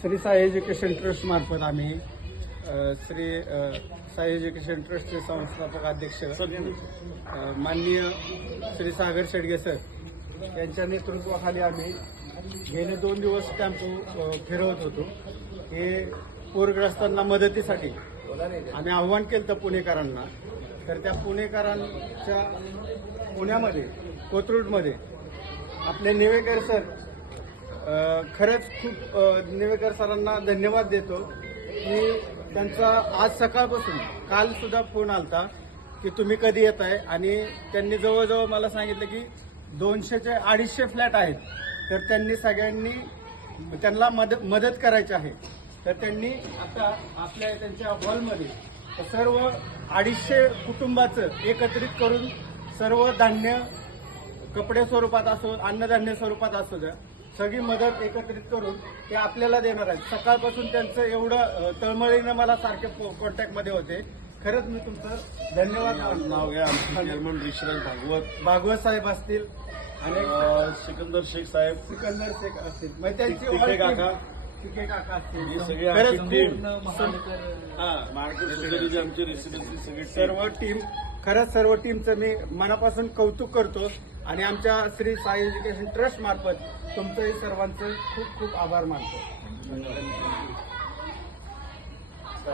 Shri Sai education trust मार्फत आम्ही Shri Sai education ट्रस्टचे संस्थापक अध्यक्ष माननीय श्री सागर शेडगे सर यांच्या नेतृत्वाखाली आम्ही गेले 2 दिवस टेम्पो फिरवत होतो. हे पूरग्रस्तांना मदतीसाठी आम्ही आव्हान केलं तर पुणेकरांना. तर त्या पुणेकरांच्या पुण्यामध्ये कोथरूडमध्ये आपले नेवेकर सर खरंच खूप नेवेकर सरांना धन्यवाद देतो की त्यांचा आज सकाळपासून काल सुद्धा फोन आलता की तुम्ही कधी येत आहे, आणि त्यांनी जवळजवळ मला सांगितलं की 200 ते 250 फ्लॅट आहेत. तर त्यांनी सगळ्यांनी त्यांना मदत करायची आहे. तर त्यांनी आता आपल्या त्यांच्या हॉलमध्ये सर्व 250 कुटुंबाचं एकत्रित करून सर्व धान्य कपडे स्वरूपात असो अन्नधान्य स्वरूपात असो द्या सगळी मदत एकत्रित करून ते आपल्याला देणार आहेत. सकाळपासून त्यांचं एवढं तळमळीनं मला सारखे कॉन्टॅक्टमध्ये होते. खरंच मी तुमचं धन्यवाद. नाव घ्या. आमचे चेअरमन ऋषिराज भागवत साहेब असतील आणि सिकंदर शेख साहेब, सिकंदर शेख असतील, मग त्यांची टिके काका, टिके काका असतील. ही सगळी खरंच आमची टीम, मार्केट सोसायटीची आमची रेसिडेन्सी सगळी सर्व टीम, खरंच सर्व टीमचं मी मनापासून कौतुक करतो. आणि आमच्या श्री साई एज्युकेशन ट्रस्ट मार्फत तुमचंही सर्वांचं खूप खूप आभार मानतो.